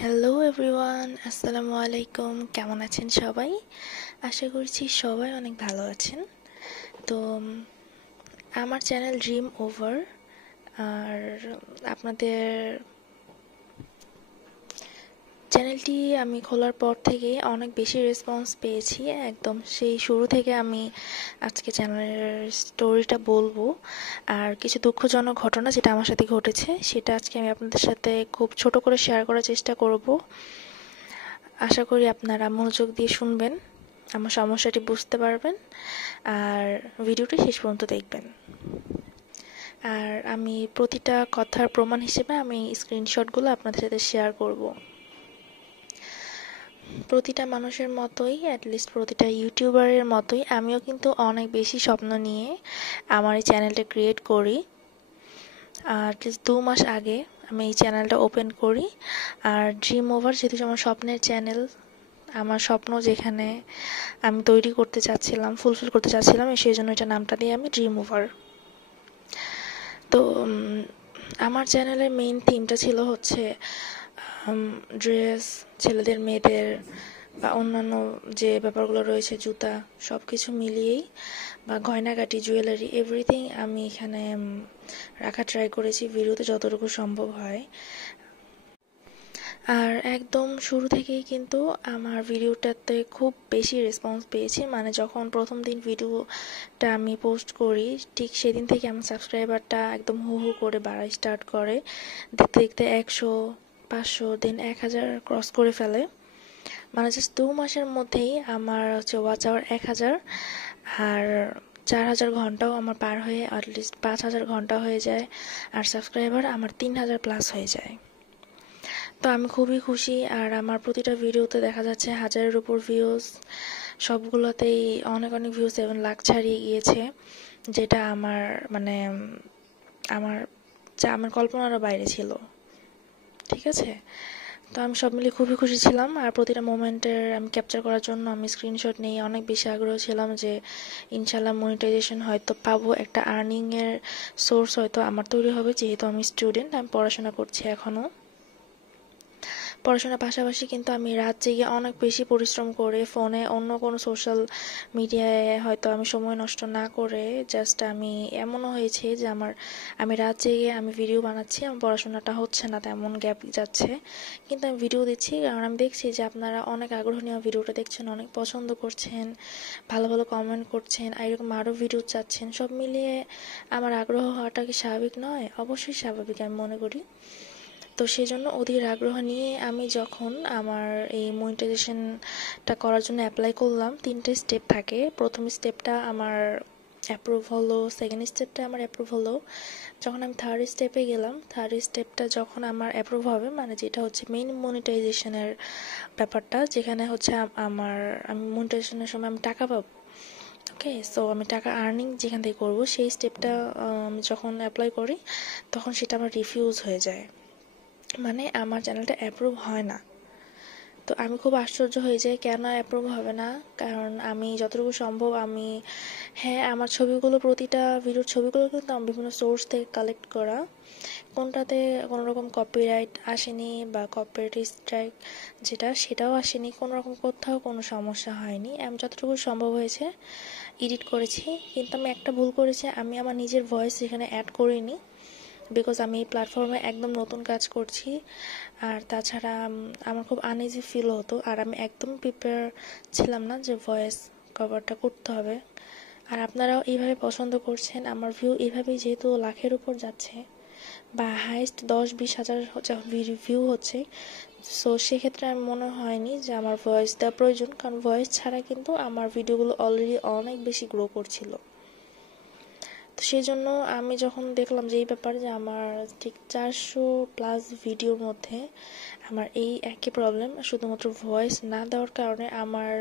Hello everyone, আসসালামু আলাইকুম। কেমন আছেন সবাই? আশা করছি সবাই অনেক ভালো আছেন। তো আমার চ্যানেল ড্রিম ওভার, আর আপনাদের চ্যানেলটি আমি খোলার পর থেকে অনেক বেশি রেসপন্স পেয়েছি। একদম সেই শুরু থেকে আমি আজকে চ্যানেলের স্টোরিটা বলবো, আর কিছু দুঃখজনক ঘটনা যেটা আমার সাথে ঘটেছে সেটা আজকে আমি আপনাদের সাথে খুব ছোট করে শেয়ার করার চেষ্টা করব। আশা করি আপনারা মনোযোগ দিয়ে শুনবেন, আমার সমস্যাটি বুঝতে পারবেন, আর ভিডিওটি শেষ পর্যন্ত দেখবেন। আর আমি প্রতিটা কথার প্রমাণ হিসেবে আমি স্ক্রিনশটগুলো আপনাদের সাথে শেয়ার করব। প্রতিটা মানুষের মতোই, অ্যাটলিস্ট প্রতিটা ইউটিউবারের মতোই আমিও কিন্তু অনেক বেশি স্বপ্ন নিয়ে আমার এই চ্যানেলটা ক্রিয়েট করি। অ্যাটলিস্ট 2 মাস আগে আমি এই চ্যানেলটা ওপেন করি। আর ড্রিম ওভার যেহেতু আমার স্বপ্নের চ্যানেল, আমার স্বপ্ন যেখানে আমি তৈরি করতে চাচ্ছিলাম, ফুলফিল করতে চাচ্ছিলাম, সেই জন্য এটা নামটা দিয়ে আমি ড্রিম ওভার। তো আমার চ্যানেলের মেইন থিমটা ছিল হচ্ছে ড্রেস, ছেলেদের মেয়েদের বা অন্যান্য যে ব্যাপারগুলো রয়েছে, জুতা, সব কিছু মিলিয়েই, বা গয়নাগাটি, জুয়েলারি, এভরিথিং আমি এখানে রাখা ট্রাই করেছি ভিডিওতে যতটুকু সম্ভব হয়। আর একদম শুরু থেকেই কিন্তু আমার ভিডিওটাতে খুব বেশি রেসপন্স পেয়েছি। মানে যখন প্রথম দিন ভিডিওটা আমি পোস্ট করি, ঠিক সেদিন থেকে আমার সাবস্ক্রাইবারটা একদম হু হু করে বাড়া স্টার্ট করে। দেখতে দেখতে 100, 500, দেন 1000 ক্রস করে ফেলে। মানে জাস্ট 2 মাসের মধ্যেই আমার হচ্ছে ওয়াচ আওয়ার 1000, আর 4000 ঘন্টাও আমার পার হয়ে অ্যাটলিস্ট 5000 ঘন্টা হয়ে যায়, আর সাবস্ক্রাইবার আমার 3000 প্লাস হয়ে যায়। তো আমি খুবই খুশি। আর আমার প্রতিটা ভিডিওতে দেখা যাচ্ছে 1000-এর উপর ভিউজ, সবগুলোতেই অনেক অনেক ভিউজ, 7 লাখ ছাড়িয়ে গিয়েছে, যেটা আমার মানে আমার আমার কল্পনারও বাইরে ছিল। ঠিক আছে, তো আমি সব মিলিয়ে খুবই খুশি ছিলাম। আর প্রতিটা মোমেন্টের আমি ক্যাপচার করার জন্য আমি স্ক্রিনশট নিয়ে অনেক বেশি আগ্রহ ছিলাম যে ইনশাল্লাহ মনিটাইজেশন হয়তো পাবো, একটা আর্নিংয়ের সোর্স হয়তো আমার তৈরি হবে। যেহেতু আমি স্টুডেন্ট, আমি পড়াশোনা করছি এখনও। পড়াশোনার পাশাপাশি কিন্তু আমি রাত জেগে অনেক বেশি পরিশ্রম করে ফোনে অন্য কোনো সোশ্যাল মিডিয়ায় হয়তো আমি সময় নষ্ট না করে, জাস্ট আমি এমনও হয়েছে যে আমি রাত জেগে আমি ভিডিও বানাচ্ছি, আমার পড়াশোনাটা হচ্ছে না, তেমন গ্যাপ যাচ্ছে, কিন্তু আমি ভিডিও দিচ্ছি কারণ আমি দেখছি যে আপনারা অনেক আগ্রহ নিয়ে ভিডিওটা দেখছেন, অনেক পছন্দ করছেন, ভালো ভালো কমেন্ট করছেন, আর এরকম আরও ভিডিও চাচ্ছেন। সব মিলিয়ে আমার আগ্রহ হওয়াটা কি স্বাভাবিক নয়? অবশ্যই স্বাভাবিক আমি মনে করি। তো সেই জন্য অধীর আগ্রহ নিয়ে আমি যখন আমার এই মনিটাইজেশনটা করার জন্য অ্যাপ্লাই করলাম, 3টে স্টেপ থাকে। প্রথম স্টেপটা আমার অ্যাপ্রুভ হলো, সেকেন্ড স্টেপটা আমার অ্যাপ্রুভ হলো। যখন আমি থার্ড স্টেপে গেলাম, থার্ড স্টেপটা যখন আমার অ্যাপ্রুভ হবে, মানে যেটা হচ্ছে মেইন মনিটাইজেশনের ব্যাপারটা, যেখানে হচ্ছে আমি মনিটাইজেশনের সময় আমি টাকা পাবো। ওকে, সো আমি টাকা আর্নিং যেখান থেকে করবো, সেই স্টেপটা আমি যখন অ্যাপ্লাই করি তখন সেটা আমার রিফিউজ হয়ে যায়, মানে আমার চ্যানেলটা অ্যাপ্রুভ হয় না। তো আমি খুব আশ্চর্য হয়ে যাই কেন অ্যাপ্রুভ হবে না, কারণ আমি যতটুকু সম্ভব হ্যাঁ, আমার ছবিগুলো, প্রতিটা ভিডিওর ছবিগুলো কিন্তু আমার বিভিন্ন সোর্স থেকে কালেক্ট করা, কোনটাতে কোনো রকম কপিরাইট আসেনি বা কপিরাইট স্ট্রাইক সেটাও আসেনি, কোনো রকম কোথাও কোনো সমস্যা হয়নি। আমি যতটুকু সম্ভব হয়েছে এডিট করেছি, কিন্তু আমি একটা ভুল করেছি, আমি আমার নিজের ভয়েস এখানে অ্যাড করিনি, বিকজ আমি এই প্ল্যাটফর্মে একদম নতুন কাজ করছি। আর তাছাড়া আমার খুব আনইজি ফিল হতো, আর আমি একদম প্রিপেয়ার ছিলাম না যে ভয়েস কভারটা করতে হবে। আর আপনারাও এইভাবে পছন্দ করছেন, আমার ভিউ এইভাবেই যেহেতু লাখের উপর যাচ্ছে, বা হাইস্ট 10-20 হাজার ভিউ হচ্ছে, সো সেক্ষেত্রে আমি মনে হয়নি যে আমার ভয়েস দেওয়া প্রয়োজন, কারণ ভয়েস ছাড়া কিন্তু আমার ভিডিওগুলো অলরেডি অনেক বেশি গ্রো করছিল। তো সেই জন্য আমি যখন দেখলাম যে এই ব্যাপার, যে আমার ঠিক 400+ ভিডিওর মধ্যে আমার এই একই প্রবলেম, শুধুমাত্র ভয়েস না দেওয়ার কারণে আমার